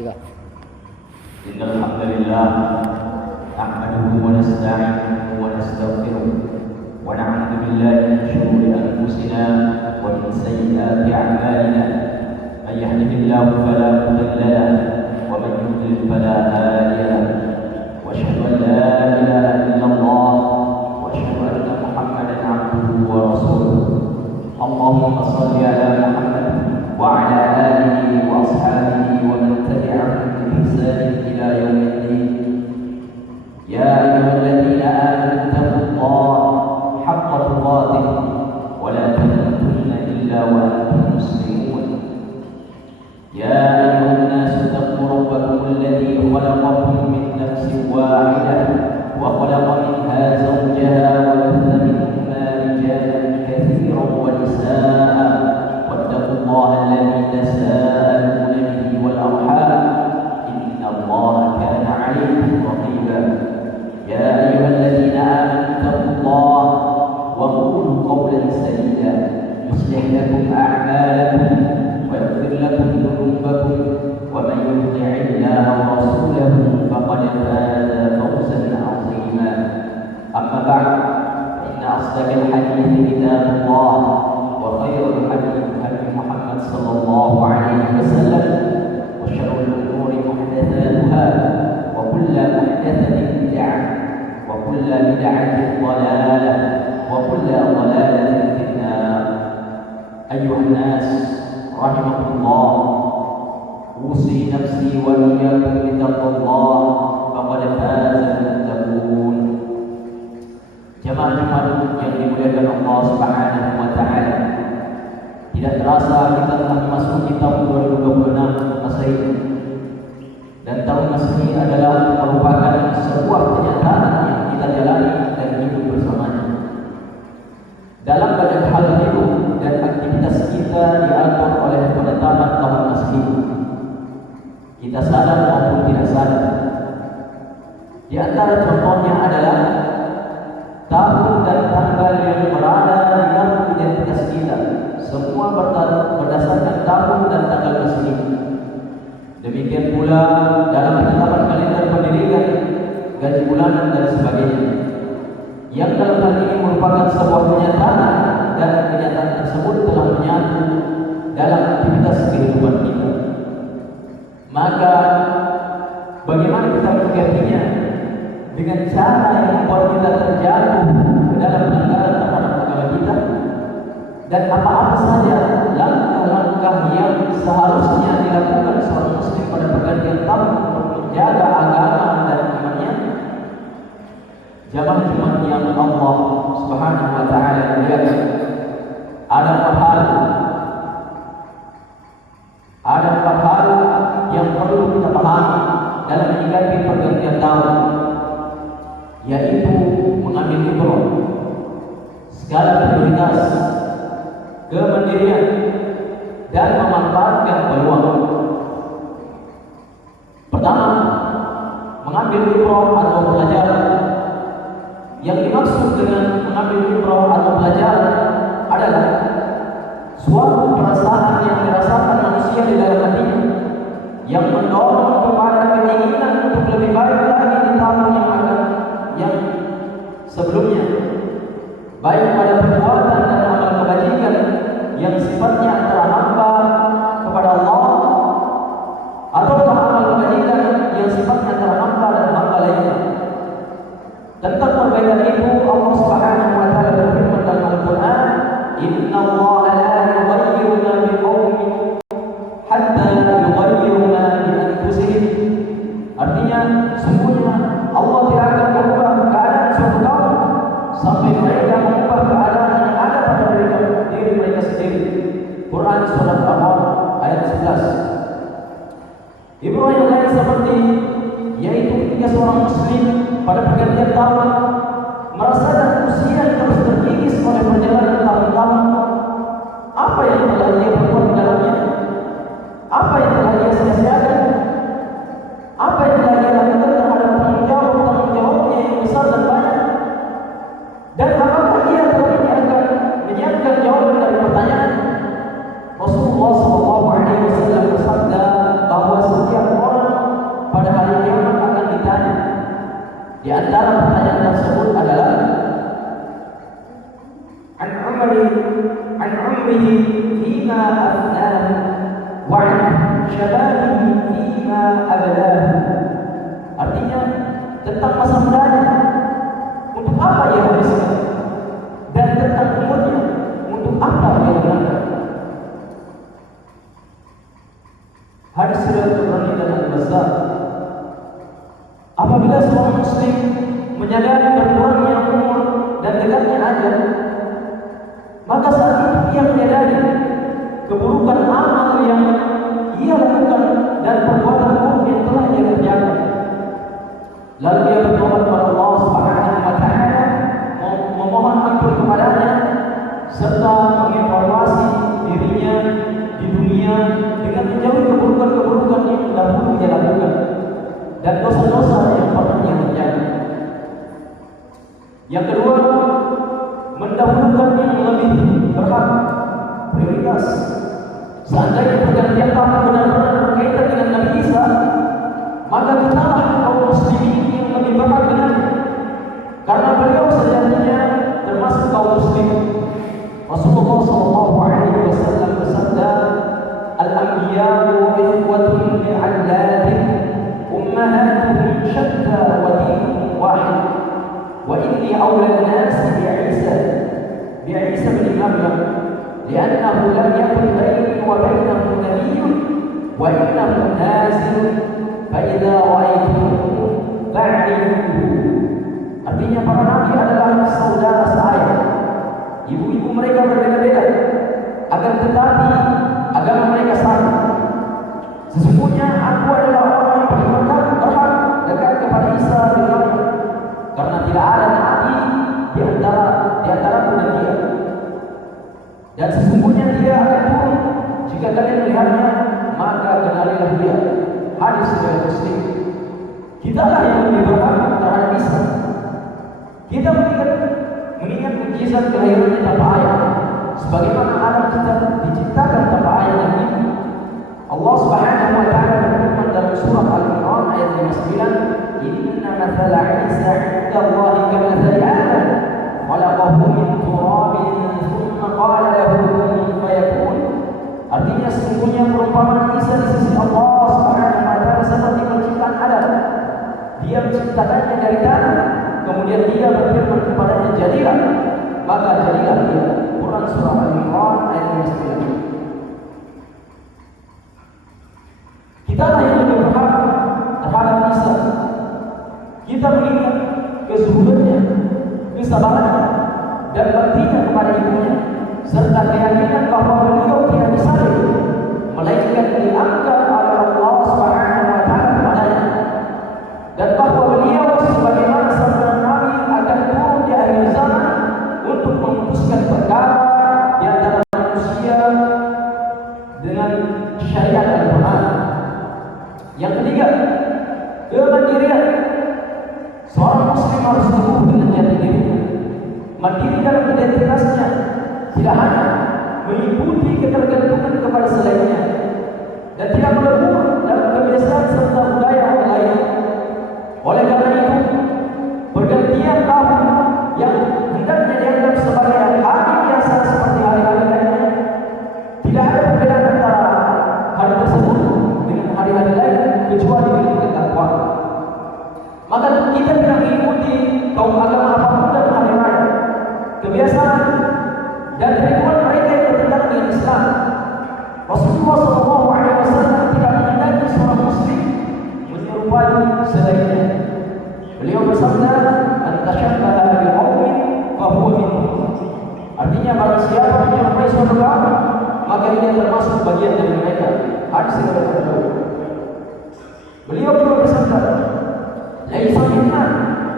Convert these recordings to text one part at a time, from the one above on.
إن الحمد لله نحمده ونستعينه ونستغفره ونعوذ بالله من شرور أنفسنا ومن سيئات أعمالنا. من يهده الله فلا مضل له ومن يضلل فلا هادي له، وأشهد أن لا إله إلا الله وأشهد أن محمدا عبده ورسوله. اللهم صل على محمد وعلى آله وأصحابه ومن تبعهم بإحسان إلى يوم الدين. يا أيها الذين آمنوا اتقوا الله حق تقاته ولا تموتن إلا وأنتم مسلمون. يا أيها الناس اتقوا ربكم الذي خلقكم من نفس واحدة وخلق منها زوجها وبث منهما رجالا كثيرا ونساء، واتقوا الله الذي تساءلون به والأرحام إن الله كان عليكم رقيبا. يا أيها الذين آمنوا اتقوا الله وقولوا قولا سديدا يصلح لكم أعمالكم ويغفر لكم ذنوبكم، ومن يطع الله ورسوله فقد فاز فوزا عظيما. أما بعد، فإن أصدق الحديث كتاب الله وخير الحديث هدي محمد صلى الله عليه وسلم، وشر الأمور محدثاتها وكل محدثة بدعة وكل بدعة ضلالة وكل ضلالة في النار. أيها الناس رحمكم الله، أوصي نفسي وإياكم بتقوى الله فقد فاز المتقون. Jemaah-jemaah yang dimuliakan Allah Subhanahu wa taala, tidak terasa kita telah memasuki tahun 2026 Masehi. Dan tahun Masehi adalah merupakan sebuah kenyataan yang kita jalani dan hidup bersamanya. Dalam banyak hal hidup dan aktivitas kita diatur oleh penetapan tahun Masehi. Kita sadar maupun tidak sadar. Di antara contohnya adalah tahun dan tanggal yang berada di dalam identitas kita semua berdasarkan tahun dan tanggal Masehi. Demikian pula dalam penetapan kalender pendidikan, gaji bulanan dan sebagainya, yang dalam hal ini merupakan sebuah kenyataan dan kenyataan tersebut telah menyatu dalam aktivitas kehidupan kita. Maka bagaimana kita menyikapinya? Dengan cara yang membuat kita terjatuh ke dalam pelanggaran terhadap agama kita, dan apa-apa saja langkah-langkah yang seharusnya dilakukan seorang muslim pada pergantian tahun untuk menjaga agama dan imannya. Jamaah yang Allah Subhanahu wa taala muliakan, ada empat hal yang perlu kita pahami dalam menyikapi pergantian tahun, yaitu mengambil ibrah, segala prioritas, kemandirian, dan memanfaatkan peluang. Pertama, mengambil ibrah atau pelajaran. Yang dimaksud dengan mengambil ibrah atau pelajaran adalah suatu perasaan yang dirasakan manusia di dalam hatinya, yang mendorong kepada keinginan untuk lebih baik lagi di tahun yang sebelumnya, baik pada perbuatan dan amal kebajikan yang sifatnya antara hamba kepada Allah, atau amal kebajikan yang sifatnya antara hamba dan hamba lainnya. Tentang perbedaan itu Allah Subhanahu wa taala berfirman dalam Al-Qur'an, "Innallaha la yughayyiru ma biqaumin hatta yughayyiru ma bi anfusihim." Artinya, sungguhnya Allah tidak akan merubah keadaan suatu kaum sampai mereka mengubah keadaan yang ada pada diri mereka sendiri. Quran Surah Al-Baqarah ayat 11. Ibrah yang lain seperti, yaitu ketika seorang muslim pada pergantian tahun merasakan usia yang terus terkikis oleh perjalanan tahun-tahun. Apa yang telah ia perbuat di dalamnya? Apa yang telah ia sia-siakan? Apa yang telah ia lakukan terhadap tanggung jawabnya yang besar dan banyak? Dan apakah ia telah menyiapkan jawaban dari pertanyaan? Rasulullah SAW bersabda bahwa setiap orang tentang masa mudanya, untuk apa ia habiskan, dan tentang umurnya, untuk apa ia gunakan. Hadis riwayat Bukhari dan Al-Bazzar. Apabila seorang muslim menyadari berkurangnya umur dan dekatnya ajal, maka saat itu ia menyadari keburukan amal yang ia lakukan dan perbuatan buruk yang telah ia kerjakan. Lalu dia bertobat kepada Allah Subhanahu wa taala, memohon ampun kepadanya serta mengevaluasi dirinya di dunia dengan menjauhi keburukan-keburukan yang dahulu ia lakukan dan dosa-dosa yang pernah ia kerjakan. Yang kedua, mendahulukan yang lebih berhak, prioritas. Seandainya pergantian tahun benar-benar berkaitan dengan Nabi Isa, maka kitalah kaum muslimin yang lebih berhak dengannya, karena beliau sejatinya termasuk kaum muslim. Rasulullah SAW bersabda, "Al-anbiya'u ikhwatun li'allatin, ummahatuhum shatta wa dinuhum wahid. Wa inni awla an-nas bi'Isa bin Maryam, li'annahu lam yakun baini wa bainahu nabiyyun, wa innahu nazil, fa idza ra'aytumuhu fa'rifuhu." Artinya para nabi adalah saudara saya. Ibu-ibu mereka berbeda-beda, akan tetapi agama mereka sama. Sesungguhnya aku adalah orang yang paling berhak dekat kepada Isa bin Maryam, karena tidak ada nabi di antaraku dan dia. Dan sesungguhnya dia akan turun, jika kalian melihatnya, maka kenalilah dia. Hadis riwayat Muslim. Kitalah yang lebih berhak terhadap Isa. Kita mengingat mukjizat kelahirannya tanpa ayah, sebagaimana alam kita diciptakan tanpa ayah dan ibu. Allah Subhanahu wa taala berfirman dalam surah Al-Imran ayat 59, "Inna mathala Isa 'inda Allahi kamathali Adam, khalaqahu min turabin thumma qala lahu kun fayakun." Artinya sesungguhnya perumpamaan Isa di sisi Allah Subhanahu wa taala seperti penciptaan Adam. Dia menciptakannya dari tanah, kemudian dia berfirman kepadanya, "Jadilah," maka jadilah dia. Quran surah Al-Imran ayat 59. Kitalah yang lebih berhak terhadap Isa. Kita mengingat kezuhudannya, kesabarannya, dan baktinya kepada ibunya, serta keyakinan bahwa beliau tidak disalib, melainkan diangkat oleh Allah Subhanahu wa taala kepadanya, dan bahwa beliau sebagaimana sabda Nabi akan turun di akhir zaman untuk memutuskan perkara di antara manusia dengan syariat Al-Quran. Yang ketiga, kemandirian. Seorang muslim harus teguh dengan jati dirinya, mandiri dalam identitasnya, tidak hanya mengikuti ketergantungan kepada selainnya, dan tidak melebur dalam kebiasaan serta budaya orang lain. Oleh karena itu, pergantian tahun yang hendaknya dianggap sebagai hari biasa seperti hari-hari lainnya, tidak ada perbedaan antara hari tersebut dengan hari-hari lain kecuali dengan ketakwaan. Maka kita tidak mengikuti kaum agama apapun dalam hari raya, kebiasaan dan ritual mereka yang bertentangan dengan Islam. Rasulullah SAW tidak menghendaki seorang muslim menyerupai selainnya. Beliau bersabda, "Man tashabbaha biqaumin fahuwa minhum." Artinya barang siapa menyerupai suatu kaum, maka dia termasuk bagian dari mereka. Hadis riwayat Abu Dawud. Beliau juga bersabda, "Laisa minna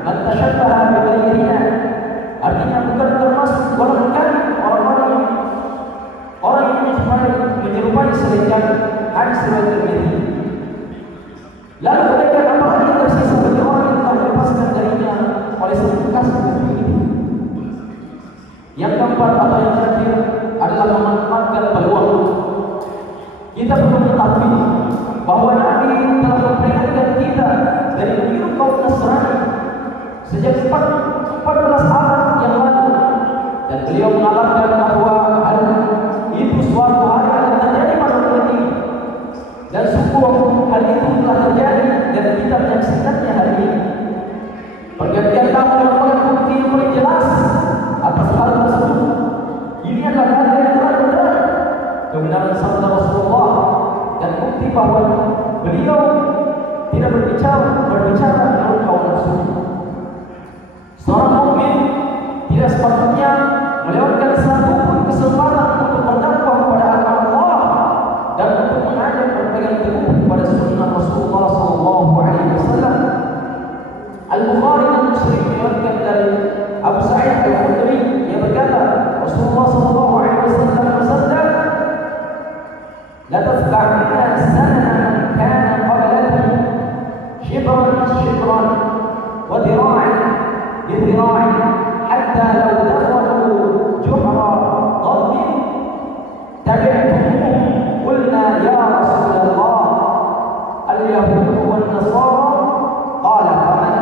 man tashabbaha bighairina." Artinya bukan termasuk golongan kami orang yang menyerupai selain kami. Hadis riwayat Tirmidzi. Lalu kebaikan apa lagi yang tersisa bagi orang yang telah dilepaskan darinya oleh sang kekasih bumi ini? Yang keempat atau yang terakhir adalah memanfaatkan peluang. Kita perlu mengetahui bahwa Nabi telah memperingatkan kita dari meniru kaum Nasrani sejak 14 abad yang lalu, dan beliau mengabarkan bahwa hal itu suatu hari akan terjadi pada umat ini, dan sungguh hal itu telah terjadi dan kita menyaksikannya hari ini. berbicara menurut hawa nafsu. Seorang mukmin tidak sepatutnya melewatkan satu pun kesempatan untuk berdakwah kepada Allah dan untuk mengajak berpegang teguh kepada sunnah Rasulullah SAW. Al-Bukhari dan Muslim meriwayatkan dari Abu Sa'id Al-Khudri yang berkata, Rasulullah SAW bersabda, "La tafqa'na sanana man kana qablakum shibran shibran wa dira'an bi dira'in hatta law dakhalu juhra dhabbin tabi'tumuhum qulna ya Rasulullah al-yahud wan nasara qala faman."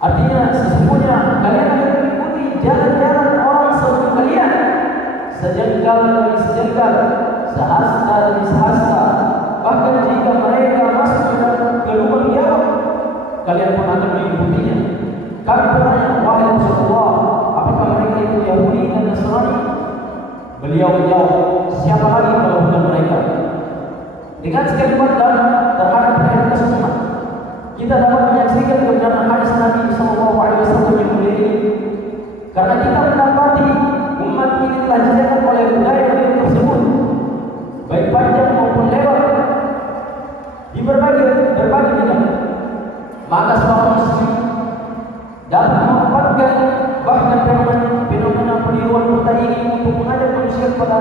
Artinya sesungguhnya kalian akan mengikuti jalan-jalan orang sebelum kalian, sejengkal demi sejengkal, sehasta demi sehasta. Bahkan jika mereka masuk ke lubang biawak, kalian pun akan mengikutinya. Kami bertanya, wahai Rasulullah, apakah mereka itu Yahudi dan Nasrani? Beliau menjawab, siapa lagi kalau bukan mereka? Dengan sekalimat dan terhadap ayat tersebut, kita dapat menyaksikan kebenaran hadis Nabi SAW yang mulia ini. Karena kita mendapati umat ini telah dijaga oleh budaya tersebut, baik panjang maupun lebar, di berbagai bidang. Maka seorang muslim dapat memanfaatkan bahkan fenomena peniruan kota ini untuk mengajak manusia kepada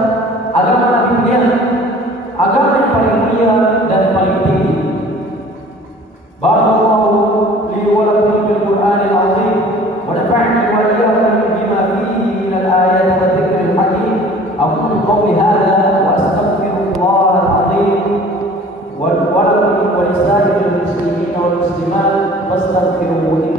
agama Nabi mulia, agama yang paling mulia dan paling tinggi. Barakallahu li wa lakum bil Qur'anil azim wa nafa'ni wa iyyakum bima fihi min al-ayati wa dhikril hakim. Aqulu qawli hadha wa astaghfirullah al-azim wa lakum wa lisa'iril muslimin wal muslimat fastaghfiruhu.